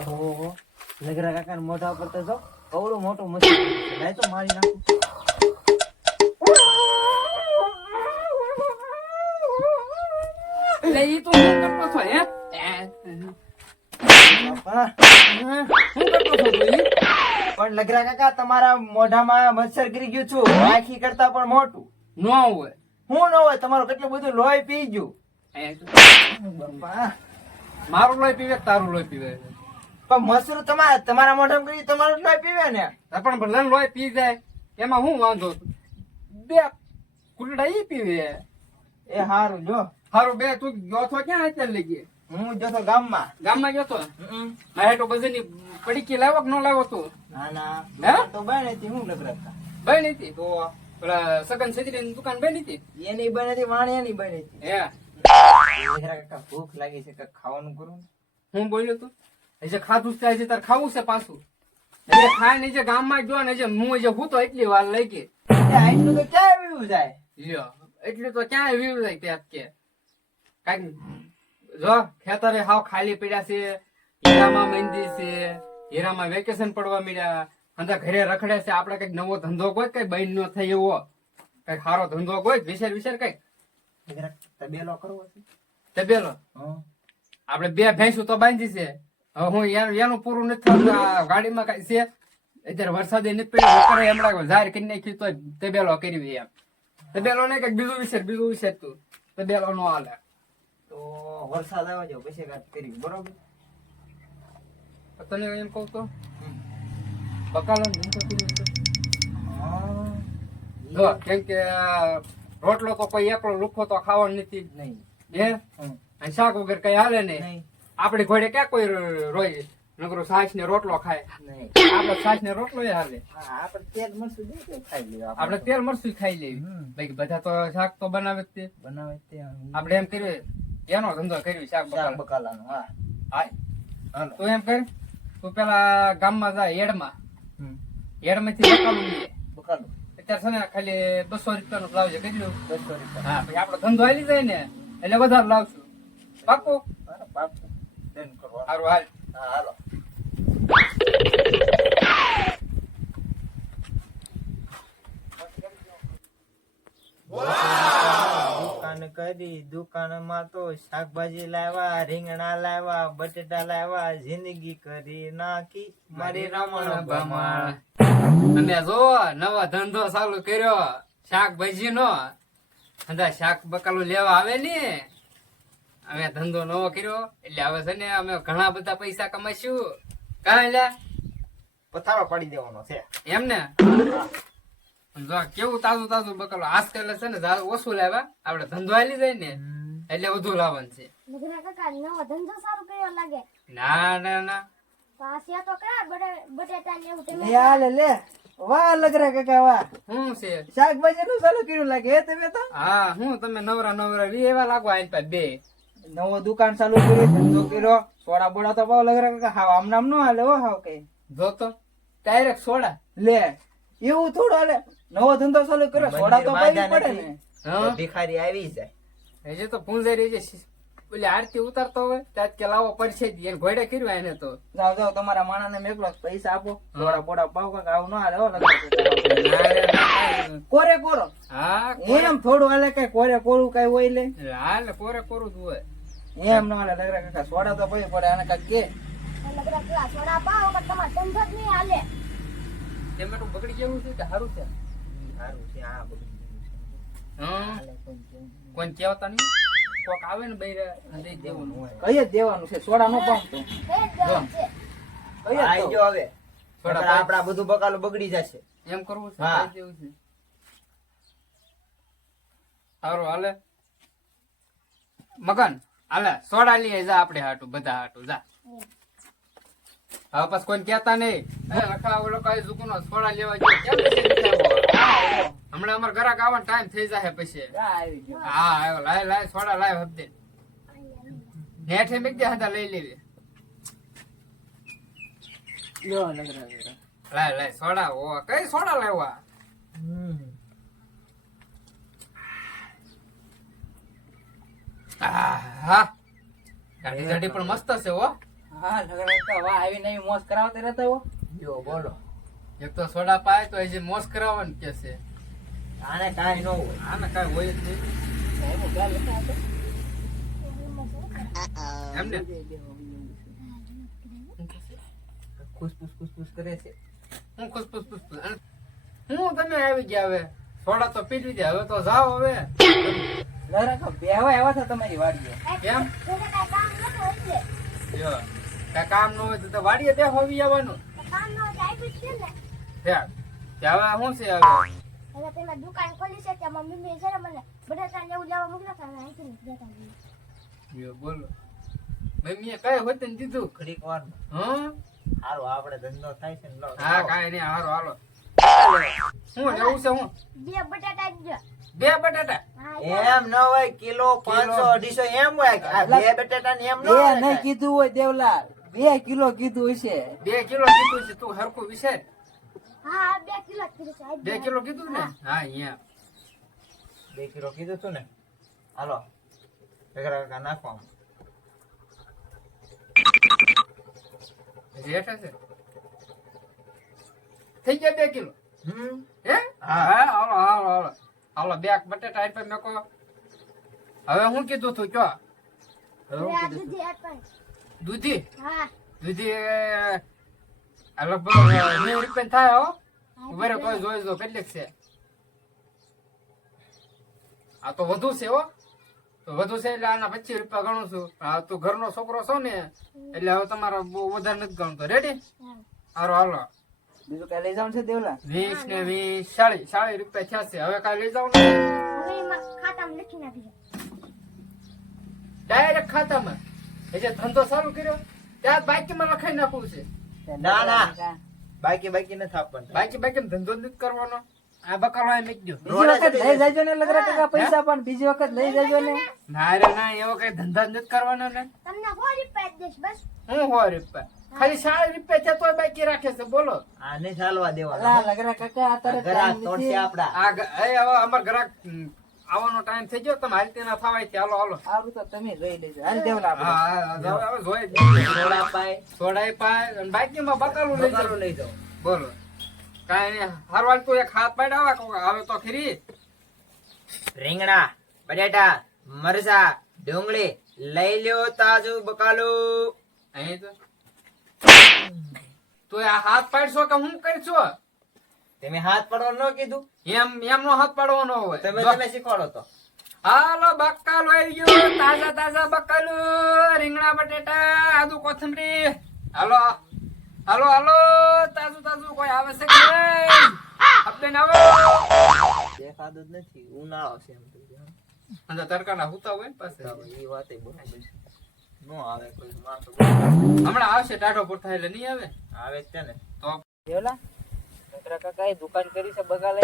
ઓહો લગરા કાકા મોઢા પર તો જો કવડો મોટો મસ્ત લાય તો મારી નાખું. એટલે ઈ તું શું કરતો છો હે બાપા, શું કરતો છો તું ઈ? પણ લગરા કાકા તમારા મોઢામાં મચ્છર ગીરી ગયું છું આખી કરતા પણ મોટું. ન હોય હું ન હોય તમારું કેટલું બધું લોહી પી ગયું. બાપા, મારું લોહી પીવે કે તારું લોહી પીવે પણ મચ્છર તમારા મોઢામાં ગયું તમારું લોહી પીવે ને. પણ ભલે લોહી પી જાય એમાં હું વાંધો બે કુલડા ઈ પીવે એ હારું જો હારું બે તું ગયો છો ક્યાં અત્યારે લઈ ગઈ હું જતો ગામમાં. ગામમાં ગયો તો હમ. મારે તો બધાની પડીકી લાવો કે ન લાવો તું ના ના હે? તો બને હતી હું લગરા કાકા. બની હતી તો પેલા સગન છત્રીની દુકાન બની હતી એની બને હતી વાણિયાની બને હતી. હે લગરા કાકા ભૂખ લાગી છે કંઈક ખાવાનું કરું ને. હું બોલ્યો તું હજે ખાધું છે હજે તારે ખાવું છે પાછું હજે ખાય ને જે ગામમાં ગયો ને જે હું જે હું તો એટલી વાર લઈ ગઈ એ આટલું તો ક્યાં આવ્યું જાય. લ્યો એટલી તો ક્યાંય વીવ જાય ત્યાં કે કાંઈક જો ખેતરે હાવ ખાલી પડ્યા છે હીરામાં મહેંદી છે હીરામાં વેકેશન પડવા મળ્યા અંદર ઘરે રખડે છે આપડે કઈક નવો ધંધો કોઈ કઈ બહેન નો થાય એવો કઈક સારો ધંધો કોઈ વિચાર કઈક લગરા તબેલો કરવો છે. તબેલો હં. આપડે બે ભેંસું તો બાંધી છે હવે હું એનું પૂરું નથી થતું આ ગાડીમાં કઈ છે અત્યારે વરસાદે નથી પડ્યો કરે હમણાં જાહેર કરી નાખ્યું તો તબેલો કરવી એમ તબેલો ને કઈક બીજું વિશે તું તબેલો નો હાલે તો વરસાદ આવે છે પછી વાત કરી બરોબર. તને એમ કહું તો બકાલો ને ધંધો કરી દો. હા. જો કેમ કે રોટલો તો કોઈ એકલો લુખો તો ખાવાનો નથી નહીં. હે હં. અને શાક વગર કઈ હાલે નહીં નહીં. આપડે ઘોડે ક્યાં કોઈ રોય નકરો છાશ ને રોટલો ખાય નહીં. આપડે છાશ ને રોટલો હાલે હા, આપણે તેલ મરચું દે કે ખાઈ લેવું આપડે તેલ મરચું ખાઈ લેવી ભાઈ બધા તો શાક તો બનાવે જ તે બનાવે તે આપડે એમ કરીએ એનો ધંધો કરવી શાક શાક બકાલા બકાલાનું. હા. હાય હાલો. તું એમ કર તું પેલા ગામમાં જા હેડમાં હમ. હેડમાંથી બકાલું લઈએ બકાલું અત્યારે છે ને ખાલી 200 રૂપિયાનું લાવજે કેટલું 200 રૂપિયા. હા પછી આપડો ધંધો હાલી જાય ને એટલે વધારે લાવશું પાકું હા, પાકું. તેમ કરવાનું. સારું હાલ હા, હાલો. દુકાન કરી દુકાનમાં તો શાકભાજી લાવ્યા રીંગણા લાવ્યા બટેટા લાવ્યા જિંદગી કરી નાખી મારી રમણ ભમણ. અમે જો નવો ધંધો ચાલુ કર્યો શાકભાજી નો ધંધા શાક બકાલું લેવા આવે ને અમે ધંધો નવો કર્યો એટલે હવે છે ને અમે ઘણા બધા પૈસા કમાઈશું કાં લ્યા પથારો પાડી દેવાનો છે. એમ ને જો કેવું તાજું તાજું બકાલું આજકાલ છે ને ઓછું લાવ્યા આપડે ધંધો હાલી જાય ને એટલે વધુ લાવવાનું છે લગરા કાકા નવો ધંધો સારું કર્યો લાગે. ના ના ના તો આ છે તો કયા બટેટા ને એવું તમે લે હાલે લે વાહ લગરા કાકા વાહ શું છે શાકભાજી નું ચાલુ કર્યું લાગે હે તમે તો. હા હું તમે નવરા નવરા એવા લાગો આઈ પાસે બે નવો દુકાન ચાલુ કરી ધંધો કર્યો સોડા બોડા તો પાવ લગરા કાકા હાવ આમ નામ નો હાલે હો હાવ કઈ. જો તો ડાયરેક્ટ સોડા લે એવું થોડું હાલે નવો ધંધો ચાલુ કર્યો સોડા તો પાવી પડે ને. હા ભિખારી આવી જાય. હજી તો પૂંજારી જે ઓલી આરતી ઉતારતો હોય ત્યાં કે લાવો પડશે જ એને ઘોડે કર્યું એને તો જાઓ જાઓ તમારા માણસ ને મેકલો પૈસા આપો સોડા બોડા પાવ કાક આવું ના હાલે હો લગરા કાકા. કોરે કોરો હા એમ થોડું હાલે કઈ કોરે કોરું કઈ હોય લે હાલ કોરે કોરું જ હોય એમ ના હાલે લગરા કાકા સોડા તો પાવી પડે આને કાક કે લગરા કાકા સોડા પાવો પણ તમારો ધંધો જ નહીં હાલે. તેમાં તો બગડી જેવું છે કે સારું છે સારું છે આ બધું હા કોઈ કહેવતા નહીં કોક આવે ને બૈરે દઈ દેવાનું હોય કઈ જ દેવાનું છે સોડા નો પાવ તો એ જ દેવાનું છે. કઈ જ આઈ જો હવે સોડા નકર આપડા બધું બકાલું બગડી જશે. એમ કરવું છે હા. દઈ દેવું છે સારું હાલે મગન હાલે સોડા લઈએ જા આપણે હાટું બધા હાટું જા હવે પછી કોઈ કેતા નહીં લખા ઓલો કઈ ઝુકનો સોડા લેવા ગયો કેમ નથી આવ્યો? હમણાં અમાર ઘરાક આવવાનો ટાઈમ થઈ જાય પછી આવી ગયો હા આવ્યો લાય લાય સોડા લાય હબદે નેઠે મેક દે હતા લઈ લેવી લ્યો લગરા કાકા. લાય લાય સોડા ઓ કઈ સોડા લાવવા હા ગાડી ગાડી પણ મસ્ત છે હો હા લગરા વાહ આવી નહીં મોજ કરાવતા રહેતા હો. જો બોલો એક તો સોડા પાય તો હજી મોસ કરાવવાનું કે છે. આને કાંઈ ન હોય. આને કાંઈ હોય જ નહીં. એમને ખુશ કરે છે. હું ખુશપુસ હું તમે આવી ગયા હવે સોડા તો પી લીધા હવે તો જાઓ હવે. લગરા બેહવા આવ્યા હતા તમારી વાડીએ. કેમ? ઘરે કાંઈ કામ નતું એટલે. જો કાંઈ કામ ન હોય તો વાડીએ બે હોવી આવવાનું. કામ ન હોય તો આપ્યું જ છે ને. ત્યાં હવે શું છે હવે? હવે પેલા દુકાન ખોલી છે ત્યાં મમ્મી છે ને મને બટાટા ને એવું લેવા મોકલ્યા હતા અને અહીંથી જ જતા રહ્યા. જો બોલો મમ્મીએ કઈ હોત ને દીધું. ઘડીક વાર હં? હારું આપણે ધંધો થાય છે ને લો. હા કાંઈ નહીં હારો હાલો. શું લેવું છે હું? બે બટાટા જ જો. બે બટાટા. હા એમ ન હોય કિલો 500 250 એમ હોય. આ બે બટેટા ને એમ ન બે હોય નહીં કાંઈ. કીધું હોય દેવલા 2 કિલો કીધું હશે. 2 કિલો કીધું છે તું હરખું વિચાર. હા 2 કિલો જ કીધું છે. 2 કિલો કીધું ને? હા અહીંયા 2 કિલો કીધું તું ને. હાલો કાકા નાખો આમ. હજી હેઠા છે થઈ ગયા 2 કિલો. હે? હા. હા હાલો હાલો હાલો હાલો બે બટાટા આપ્યા મેકો. હવે હું કીધું તું કયો? હવે હવે આ હું કીધું? દૂધી આપવાની. દૂધી હા દૂધી આ લગભગ 90 રૂપિયા થાય હો. ઉભેરે કોઈ જોઈ જો કેટલીક છે. આ તો વધુ છે હો. તો વધુ છે એટલે આના 25 રૂપિયા ગણું છું. હા તું ઘરનો છોકરો છો ને એટલે હવે તમારો બહુ વધારે નથી ગણતો. રેડી? હા. હારો હાલો બીજું કઈ લઈ જવાનું છે દેવલા? 20 ને 20 40 રૂપિયા થયા છે. હવે કાંઈ લઈ જાવ ને હવે એમાં ખાતામાં લખી નાખી. ડાયરેક્ટ ખાતામાં. એ જે ધંધો ચાલુ કર્યો ત્યાં બાકીમાં લખાઈ નાખવું છે. ના ના બાકી નથી આપવાનું. બાકી ધંધો નથી કરવાનો. આ બકાલો અહીં મૂકી દો. બીજી વખત લઈ જાજો ને લગરા કાકા પૈસા પણ બીજી વખત લઈ જાજો ને. ના રે ના એવો કઈ ધંધા જ નથી કરવાનો ને. તમને 100 રૂપિયા જ દઈશ બસ. હું 100 રૂપિયા ખાલી 40 રૂપિયા છે તોય બાકી રાખે છે. બોલો આને ચાલવા દેવા. અલા લગરા કાકા આ તારે ઘરા time તોડશે નથી. આપડા. આ હવે અમાર ગ્રાહક આવવાનો ટાઈમ થઈ ગયો. તમે હાલતી ના થવાય છે. હાલો હાલો સારું તો તમે લઈ લેજો. હાલ દેવલા આપણે. હા જાઓ, હવે જોઈ જ નહીં. સોડા પાય સોડાઈ પાય અને બાકીમાં બકાલું લઈ બકાલું જાઓ. લઈ જાઓ. બોલો કાંઈ નહીં હારવાલ તું એક હાથ પાડ્યા આવે તો ખરી. રીંગણા બટેટા મરચા ડુંગળી લઈ લ્યો તાજું બકાલું. અહીં તો તું આ હાથ પાડશો કે હું કરશો? તમે હાથ પડવા ન કીધું. એમનો હાથ પાડવાનો હોય. તમે શીખવાડો તો. હાલો બકાલું આવી ગયું. તાજા બકાલું રીંગણા બટેટા આદુ કોથમરી. હાલો હાલો હાલો તાજું કોઈ આવે છે કે નહીં? આપને આવો. દેખાતું જ નથી. ઉનાળો છે એમ તો. અંદર તડકાના હુતા હોય ને પાસે. એ વાતે બરાબર છે. નો આવે કોઈ માણસો. હમણાં આવશે ટાઢો પોઠા એટલે નહીં આવે. આવે જ છે ને. તો દેવલા લગરા કાકા એ દુકાન કરી છે બગાલે.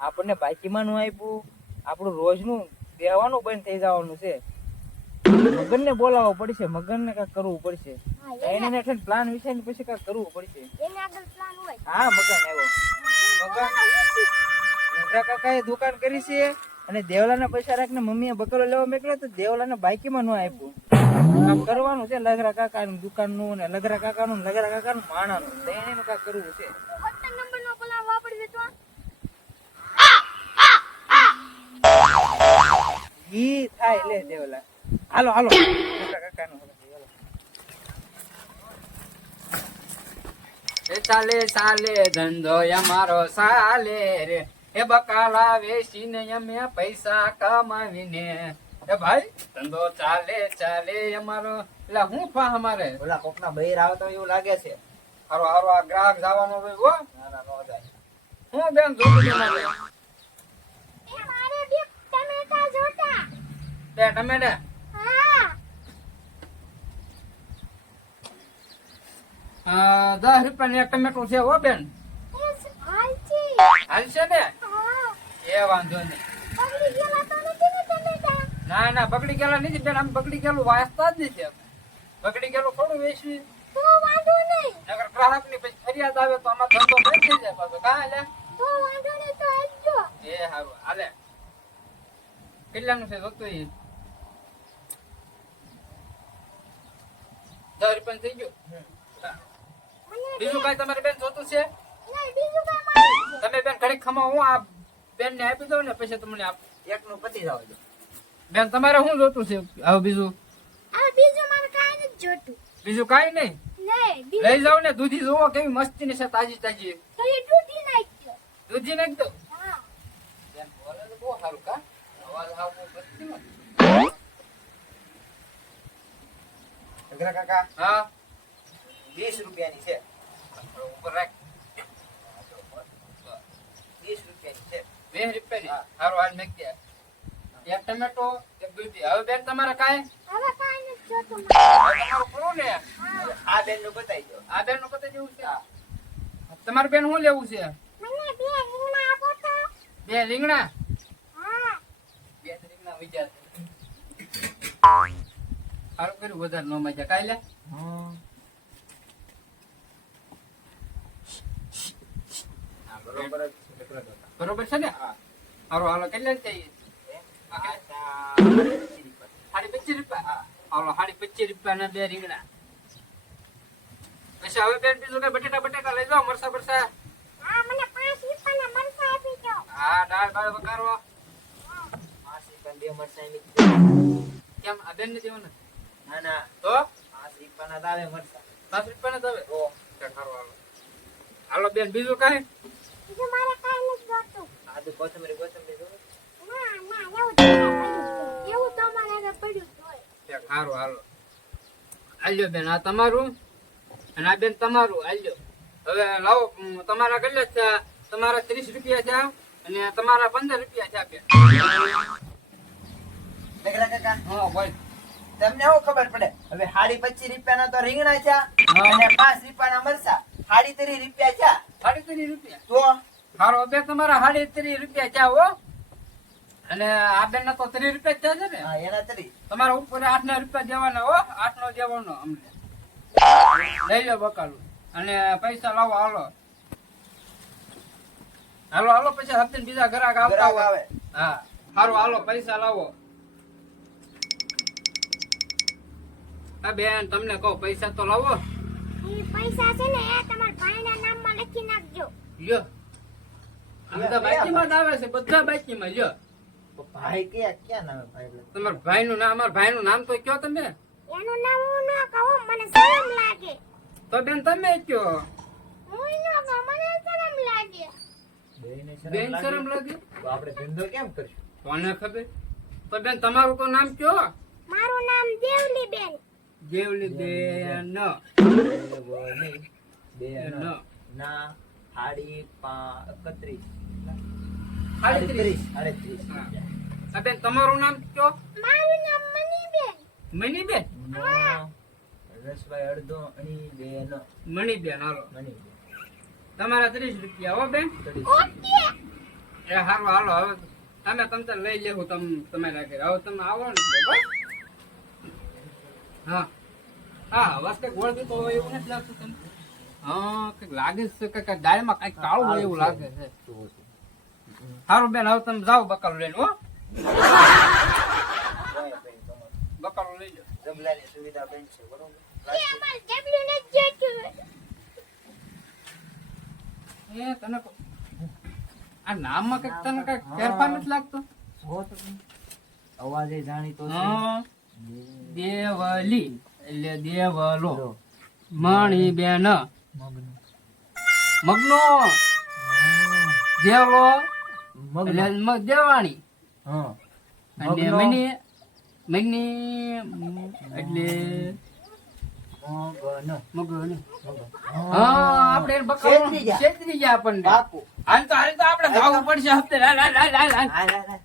આપણને બાકીમાં નું આપ્યું. આપણું રોજનું બેહવાનું બંધ થઈ જવાનું છે. મગન ને બોલાવવો પડશે. મગન ને કઈક કરવું પડશે. હા એને હેઠળ પ્લાન વિશે પછી કઈક કરવું પડશે. એને આગળ પ્લાન હોય. હા મગન આવ્યો. લગરા કાકા એ દુકાન કરી છે અને દેવલાના પૈસા રાખીને મમ્મીએ બકરો લેવા મોકલ્યો તો દેવલાને બાકીમાં નું આપ્યું. કામ કરવાનું છે લગરા કાકાનું દુકાનનું ને લગરા કાકાનું માણાનું. તો એનું કાંઈક કરવું છે. 17 નંબરનો પ્લાન વાપરી દેતો. ઈ થાય લે દેવલા. હાલો લગરા કાકાનું હાલો. એ ચાલે ધંધો અમારો ચાલે રે. એ બકાલા વેચીને અમે પૈસા કમાવીને. એ ભાઈ ધંધો ચાલે અમારો. એટલે હું ફા અમારે ઓલા કોકના બૈર આવે તો એવું લાગે છે. હારો આ ગ્રાહક જવાનો હોય હો. ના ના નો જાય. હું બેન જોતું તમારે એ મારે બે ટમેટા જોતા. બે ટમેટા હા 10 રૂપિયા એક ટમેટું છે હો બેન. એ હાલજી. હાલશે ને? હા એ વાંધો નહીં. પગડી ગયેલા તો નથી ને ટમેટા. ના બગડી ગયેલા નથી બેન. આમ બગડી ગયેલું વાંચતા જ નથી. બગડી ગયેલું થોડું વેચવી. તો વાંધો નહીં. નગર ગ્રાહક ની પછી ફરિયાદ આવે તો આમાં ધંધો બંધ થઈ જાય પાછો. કાં લે તો વાંધો નહીં તો આવજો. એ હારું હાલે. કેટલાનું છે જોતું એ? 10 રૂપિયા થઈ ગયું. બીજું કઈ તમારે બેન જોતું છે? નહીં, બીજું કાંઈ મારે નથી. તમે બેન ઘડીક ખમા, હું આ બેન ને આપી દઉં ને પછી તમને આપ. એકનું પતિ જાવ દો. બેન તમારે શું જોતું છે હવે બીજું? હવે બીજું મારે કાંઈ નથી જોતું. બીજું કાંઈ નહીં. નહીં, બીજું લઈ જાવ ને, દૂધી જોવો કેવી મસ્તી ની છે, તાજી તાજી. તો એ તૂટી નાખ્યો. દૂધી નાખી દો. હા. બેન બોલે તો બહુ સારું કા? અવાજ આવવો મસ્તી માં. લગરા કાકા હા 20 રૂપિયાની છે. ઉપર રાખ. 20 રૂપિયાની છે. 20 રૂપિયાની. સારું હાલ મેક દે. એક ટમેટો, એક દૂધી. હવે બેન તમારે કાંઈ? હવે કાંઈ નથી જોતું. હવે તમારું પૂરું ને? આ બેન નું બતાવી દો. આ બેન નું પતે જેવું છે. તમારે બેન શું લેવું છે? મને બે રીંગણા આપો તો. 2 રીંગણા. હા. 2 રીંગણા વિચાર. સારું કર્યું, વધારે ન મજા. કાંઈ લે? હા બરોબર જ છે. લગરા કાકા. બરોબર છે ને? સારું હાલો, કેટલા चाहिए? આ 25 ₹25. રૂપિયા. હાલો, ₹25 ના 2 રીંગણા. પછી હવે બેન બીજું કઈ બટેટા લઈ જાઓ, મરસા બરસા. હા, મને 5 રૂપિયાના મરચાં આપી દો. હા, દાળ બાળ વઘારો. 5 રૂપિયા 2 મરચાં લીધી. કેમ આ બેન ને દેવાના? ના ના તો 5 રૂપિયાના દાવે મરચાં. ₹7 ના દવે. ઓ સારું હાલો. હાલો બેન બીજું કાંઈ? બીજું મારે કાંઈ નથી જોતું. આદુ કોથમરી ના, એવું તો મારે પડ્યું જ હોય. એવું તો મારે હવે પડ્યું જ હોય. સારું હાલો. આલ્યો બેન, આ તમારું અને આ બેન તમારું. આલ્યો. હવે લાવો, તમારા કેટલા છે? તમારા 30 રૂપિયા છે અને તમારા 15 રૂપિયા છે બેન. લગરા કાકા હા બોલ. તમને શું ખબર પડે? હવે 25 રૂપિયાના તો રીંગણા છે હા. અને 5 રૂપિયાના મરચાં. 30 રૂપિયા છે. 30 રૂપિયા. તો હારો બે તમારા 30 રૂપિયા છે હો. અને આ બેન ના તો 30 રૂપિયા જ છે ને? હા એના 30. તમારા ઉપર 8 રૂપિયા દેવાના હો. 8 નો દેવાનો અમને. લઈ લો બકાલું અને પૈસા લાવો. હાલો હાલો હાલો, પછી હપ્તે બીજા ગ્રાહક આવતા ગ્રાહક હોય. આવે. હા સારું હાલો, પૈસા લાવો. હા બેન, તમને કહું પૈસા તો લાવો. એ પૈસા છે ને એ તમારા ભાઈના નામમાં લખી નાખજો. લ્યો, આ બધા બાકીમાં જ આવે છે, બધા બાકીમાં. લ્યો, તો ભાઈ ક્યાં નામે ભાઈ? તમારા ભાઈનું નામ, અમારા ભાઈનું નામ તો કયો તમે. એનું નામ હું ન કહું, મને શરમ લાગે. તો બેન તમે કયો. હું ન કહું, મને શરમ લાગે. બેન શરમ લાગે તો આપણે ધંધો કેમ કરશું? કોને ખબર? તો બેન તમારું તો નામ કયો. મારું નામ દેવલી બેન. દેવલી બેન. બે ન. ના 31. 38. 38. હા બેન, તમારું નામ કયો. મારું નામ મની બેન. મની બેન. રસભાઈ અડધો અણી બેન. મણી બેન. હાલો, મની તમારા 30 રૂપિયા હો બેન. ઓકે. એ હારું હાલો, હવે તમે તમતાર લઈ લેવું તમારા ઘરે. હવે તમે આવો ને બસ. હા હા, બસ કઈક વળગી તો હોય એવું નથી લાગતું તમને? હા, કઈક લાગે છે, કઈક દાળમાં કઈક કાળું હોય એવું લાગે છે. સારું બેન, હવે તમે જાઓ બકાલું લઈને. હો, બકાલું લઈ જાઓ. જમલાની સુવિધા બેન છે બરોબર. એ અમારે ડબલું નથી જોઈતું. એ તને કહું, આ નામમાં કઈક તને કઈક ફેરફાર નથી લાગતો? અવાજ જાણીતો છે. હા, દેવલી એટલે દેવલો. મણી બેન. મગનો. દેવલો એટલે દેવાણી. હા અને મની મની એટલે મગન. હા, આપણે બકરો છેતરી ગયા. છેતરી ગયા આપણને. બાપુ હાલ તો આપણે ભાવવું પડશે હપ્તે. હાલ હાલ હાલ હાલ હાલ. હાલ હાલ હાલ.